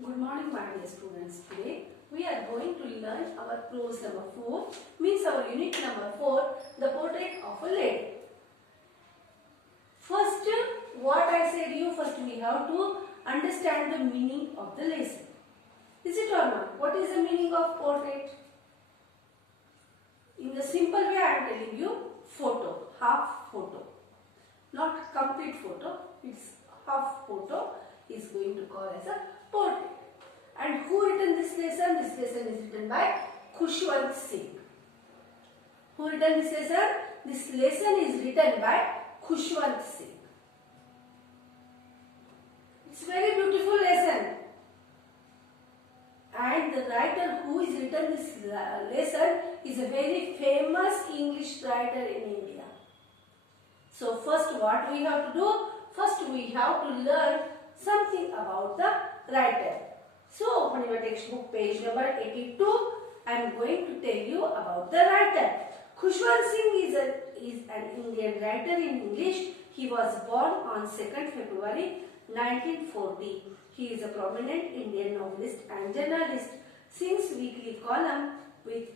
Good morning, my dear students. Today we are going to learn our prose number 4, means our unit number 4, the portrait of a lady. First, what I said you, first we have to understand the meaning of the lesson. Is it or not? What is the meaning of portrait? In the simple way I am telling you, photo, half photo. Not complete photo, it's half photo is going to call as a portrait. And who written this lesson? This lesson is written by Khushwant Singh. Who written this lesson? This lesson is written by Khushwant Singh. It's very beautiful lesson. And the writer who is written this lesson is a very famous English writer in India. So first what we have to do? First we have to learn something about the writer. So open your textbook page number 82. I am going to tell you about the writer. Khushwant Singh is an Indian writer in English. He was born on 2nd February 1940. He is a prominent Indian novelist and journalist. Singh's weekly column with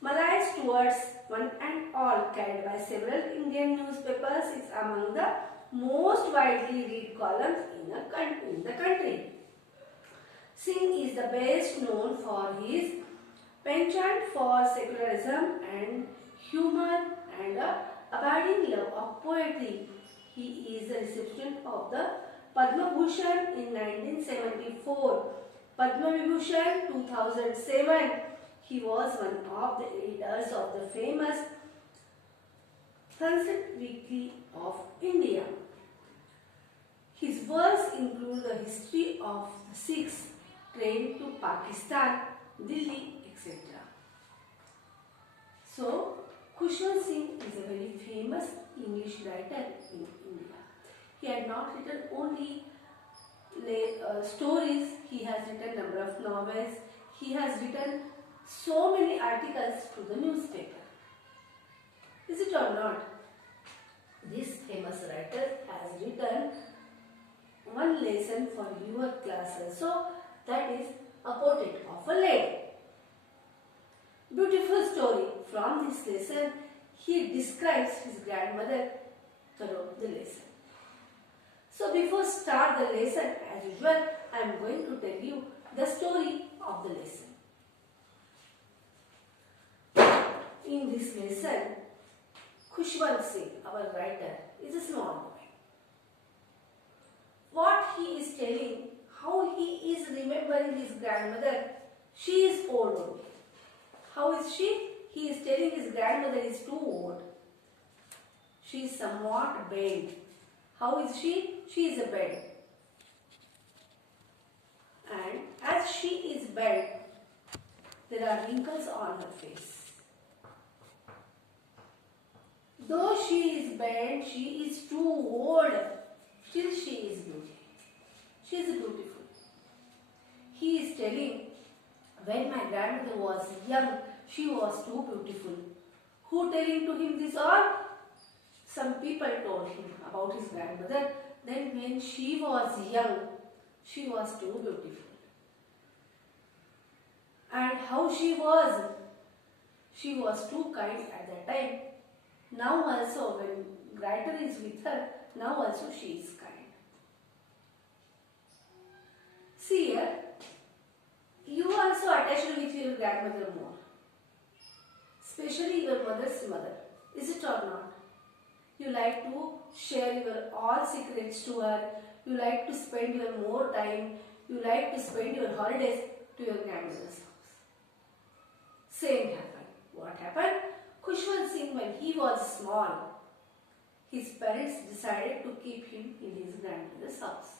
Malays towards one and all, carried by several Indian newspapers, is among the most widely read columns in the country. Singh is the best known for his penchant for secularism and humor and abiding love of poetry. He is a recipient of the Padma Bhushan in 1974, Padma Vibhushan 2007. He was one of the editors of the famous Sunset Weekly of India. His works include the history of the Sikhs, train to Pakistan, Delhi, etc. So, Khushwant Singh is a very famous English writer in India. He had not written only stories, he has written a number of novels, he has written so many articles to the newspaper. Is it or not? This famous writer has written one lesson for your classes. So, that is a portrait of a lady. Beautiful story. From this lesson, he describes his grandmother throughout the lesson. So, before start the lesson, as usual, I am going to tell you the story of the lesson. In this lesson, Khushwant Singh, our writer, is a small boy. What he is telling, how he is remembering his grandmother, she is old only. How is she? He is telling his grandmother is too old. She is somewhat bent. How is she? She is a bent. And as she is bent, there are wrinkles on her face. Though she is bent, she is too old, still she is beautiful. She is beautiful. He is telling, when my grandmother was young, she was too beautiful. Who telling to him this all? Some people told him about his grandmother. Then when she was young, she was too beautiful. And how she was? She was too kind at that time. Now also when writer is with her, now also she is kind. See here, you also attached with your grandmother more. Especially your mother's mother. Is it or not? You like to share your all secrets to her. You like to spend your more time. You like to spend your holidays to your grandmother's house. Same happened. What happened? Khushwant Singh, when he was small, his parents decided to keep him in his grandmother's house.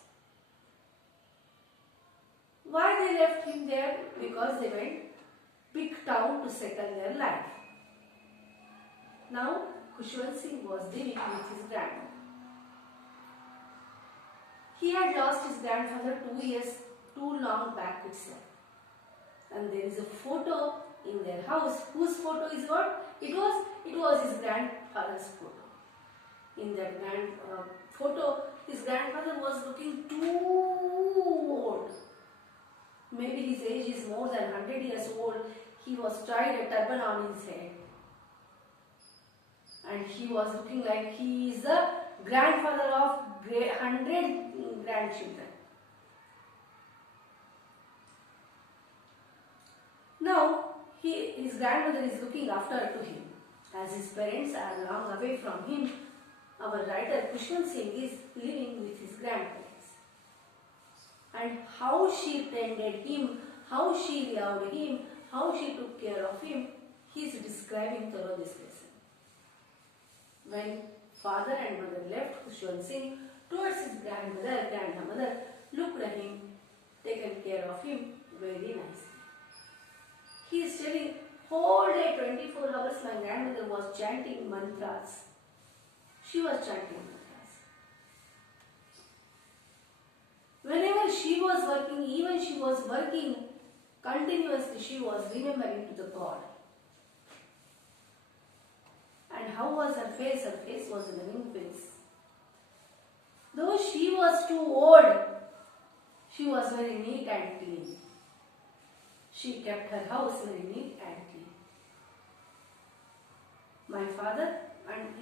Why they left him there? Because they went big town to settle their life. Now, Khushwant Singh was living with his grandmother. He had lost his grandfather 2 years too long back itself. And there is a photo in their house. Whose photo is what? It was his grandfather's photo. In that photo, his grandfather was looking too old. 100 years old, he was tied a turban on his head. And he was looking like he is the grandfather of 100 grandchildren. Now, his grandmother is looking after to him. As his parents are long away from him, our writer Khushwant Singh is living with his grandparents. And how she tended him, how she loved him, how she took care of him, he is describing through this lesson. When father and mother left Khushwant Singh towards his grandmother looked at him, taken care of him very nicely. He is telling, whole day, 24 hours, my grandmother was chanting mantras. She was chanting mantras. Whenever she was working, even she was working continuously, she was remembering to the God. And how was her face? Her face was a living face. Though she was too old, she was very neat and clean. She kept her house very neat and clean. My father and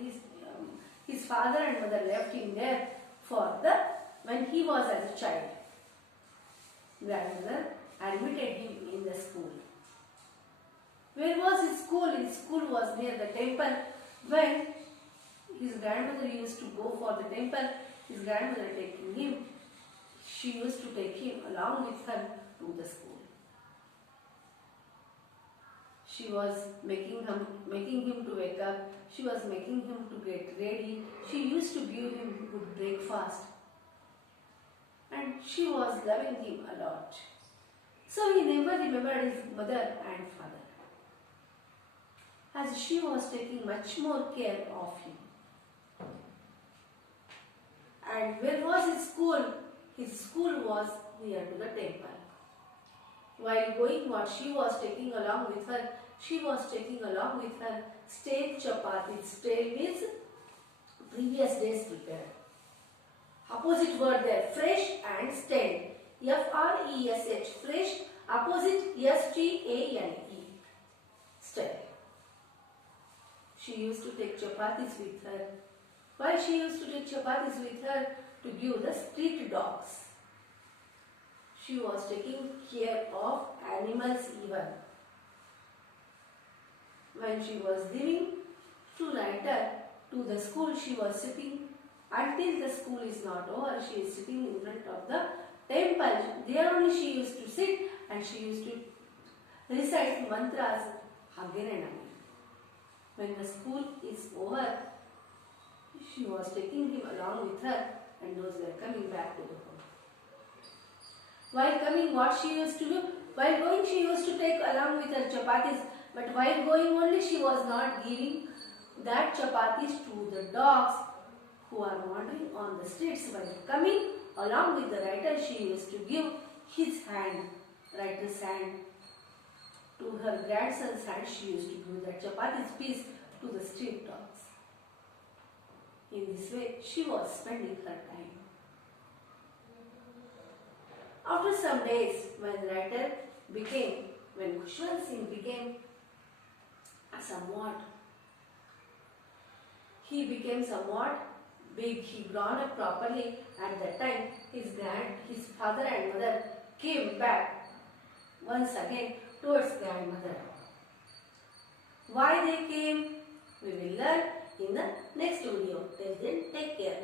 his father and mother left him there when he was as a child. Grandmother admitted him in the school. Where was his school? His school was near the temple. When his grandmother used to go for the temple, his grandmother taking him, she used to take him along with her to the school. She was making him to wake up. She was making him to get ready. She used to give him good breakfast. And she was loving him a lot. So he never remembered his mother and father, as she was taking much more care of him. And where was his school? His school was near to the temple. While going, what she was taking along with her? She was taking along with her stale chapatis. Stale means previous day's prepared. Opposite word there, fresh and stale. F-R-E-S-H, fresh. Opposite, S-T-A-L-E, stale. She used to take chapatis with her. Why she used to take chapatis with her? To give the street dogs. She was taking care of animals even. When she was leaving to writer to the school, she was sitting until the school is not over. She is sitting in front of the temple. There only she used to sit and she used to recite mantras again and again. When the school is over, she was taking him along with her and those were coming back to the home. While coming, what she used to do? While going, she used to take along with her chapatis. But while going only, she was not giving that chapatis to the dogs who are wandering on the streets. While coming, along with the writer, she used to give his hand, writer's hand, to her grandson's hand. She used to give that chapatis piece to the street dogs. In this way, she was spending her time. After some days, when Khushwant Singh became somewhat big, he grown up properly. At that time, his father and mother came back once again towards grandmother. Why they came, we will learn in the next video. Till then, take care.